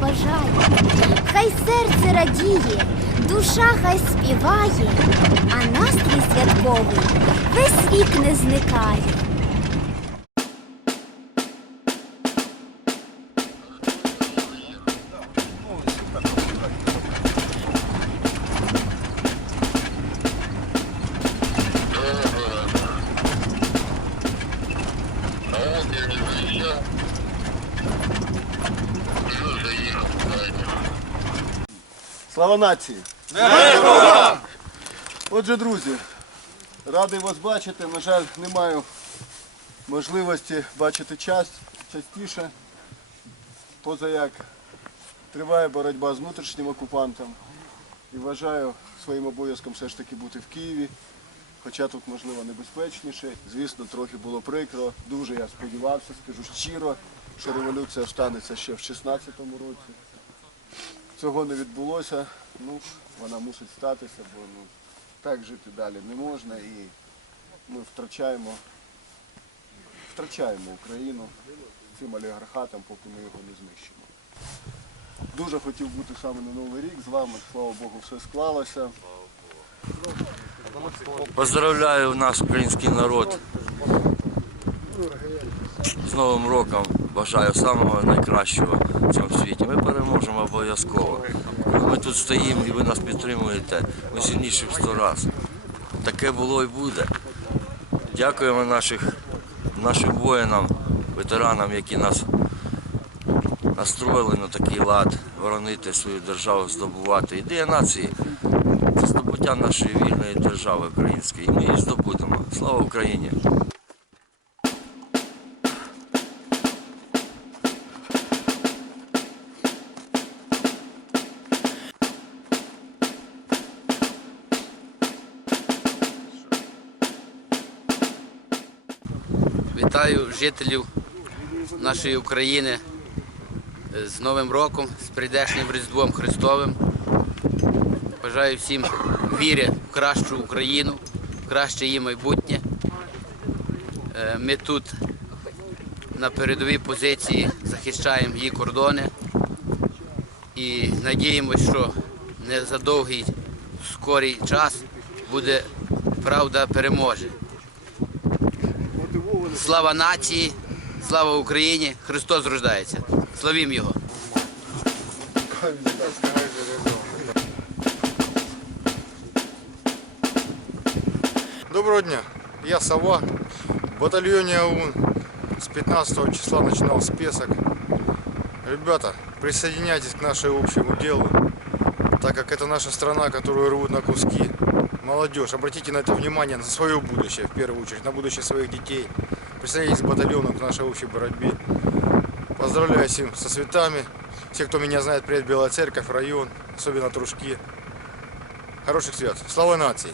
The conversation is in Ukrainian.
бажає. Хай серце радіє, душа хай співає, а настрій святковий весь вік не зникає. Слава нації! Отже, друзі, радий вас бачити. На жаль, не маю можливості бачити час частіше, поза як триває боротьба з внутрішнім окупантом. І вважаю своїм обов'язком все ж таки бути в Києві. Хоча тут, можливо, небезпечніше. Звісно, трохи було прикро. Дуже я сподівався, скажу щиро, що революція станеться ще в 16-му році. Цього не відбулося. Ну, вона мусить статися, бо ну, так жити далі не можна і ми втрачаємо, втрачаємо Україну цим олігархатом, поки ми його не знищимо. Дуже хотів бути саме на Новий рік з вами, слава Богу, все склалося. Поздравляю наш український народ з Новим роком. Бажаю самого найкращого в цьому світі. Ми переможемо обов'язково. Ми тут стоїмо і ви нас підтримуєте, ми сильніші в сто разів. Таке було і буде. Дякуємо наших, нашим воїнам, ветеранам, які нас настроїли на такий лад, боронити свою державу, здобувати. Ідея нації це здобуття нашої вільної держави української. І ми її здобудемо. Слава Україні! Вітаю жителів нашої України з Новим роком, з прийдешнім Різдвом Христовим. Бажаю всім віри в кращу Україну, в краще її майбутнє. Е, Ми тут на передовій позиції захищаємо її кордони і надіємося, що не за довгий скорий час буде правда переможе. Слава нації, слава Україні! Христос рождається. Славім Його! Доброго дня, я Сова, в батальоне АУН с 15 числа начинал список. Ребята, присоединяйтесь к нашему общему делу, так как это наша страна, которую рвут на куски. Молодежь, обратите на это внимание, на свое будущее в первую очередь, на будущее своих детей. Присоединяйтесь к батальону, к нашей общей борьбе. Поздравляю всем со цветами. Все, кто меня знает, привет, Белая Церковь, район, особенно Трушки. Хороших свят. Слава нации!